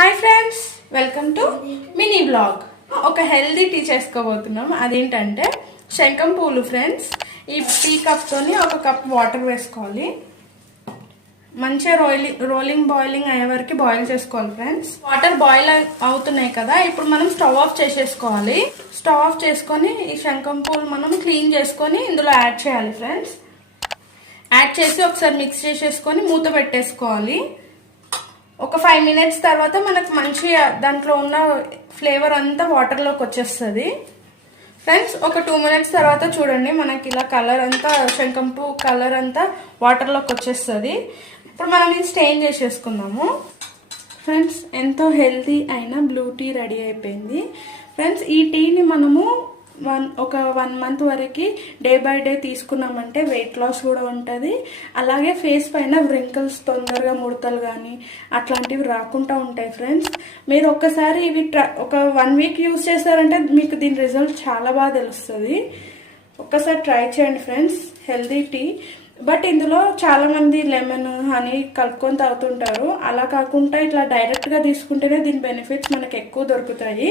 Hi friends, welcome to mini blog. ఒక healthy tea చేసుకోబోతున్నాం. అదేంటంటే శంఖం పూలు ఫ్రెండ్స్. ఈ టీ కప్తోని ఒక కప్ వాటర్ వేసుకోవాలి. మంచిగా రోలింగ్ బాయిలింగ్ అయ్యే వరకు బాయిల్ చేసుకోవాలి ఫ్రెండ్స్. వాటర్ బాయిల్ అవుతున్నాయి కదా, ఇప్పుడు మనం స్టవ్ ఆఫ్ చేసేసుకోవాలి. స్టవ్ ఆఫ్ చేసుకొని ఈ శంఖం పూలు మనం క్లీన్ చేసుకొని ఇందులో యాడ్ చేయాలి ఫ్రెండ్స్. యాడ్ చేసి ఒకసారి మిక్స్ చేసేసుకొని మూత పెట్టేసుకోవాలి. ఒక 5 minutes తర్వాత మనకు మంచిగా దాంట్లో ఉన్న ఫ్లేవర్ అంతా వాటర్లోకి వచ్చేస్తుంది ఫ్రెండ్స్. ఒక 2 minutes తర్వాత చూడండి, మనకి ఇలా కలర్ అంతా శంఖం పువ్వు కలర్ అంతా వాటర్లోకి వచ్చేస్తుంది. ఇప్పుడు మనం ఇది స్టెయిన్ చేసేసుకుందాము ఫ్రెండ్స్. ఎంతో హెల్తీ అయిన బ్లూ టీ రెడీ అయిపోయింది ఫ్రెండ్స్. ఈ టీని మనము ఒక 1 month వరకు డే బై డే తీసుకున్నామంటే వెయిట్ లాస్ కూడా ఉంటుంది. అలాగే ఫేస్ పైన వ్రింకిల్స్, తొందరగా ముడతలు కానీ అట్లాంటివి రాకుండా ఉంటాయి ఫ్రెండ్స్. మీరు ఒక్కసారి ఇవి ఒక 1 week యూజ్ చేస్తారంటే మీకు దీని రిజల్ట్ చాలా బాగా తెలుస్తుంది. ఒక్కసారి ట్రై చేయండి ఫ్రెండ్స్. హెల్దీ టీ, బట్ ఇందులో చాలా మంది లెమన్, హనీ కలుపుకొని తాగుతుంటారు. అలా కాకుండా ఇట్లా డైరెక్ట్గా తీసుకుంటేనే దీని బెనిఫిట్స్ మనకు ఎక్కువ దొరుకుతాయి.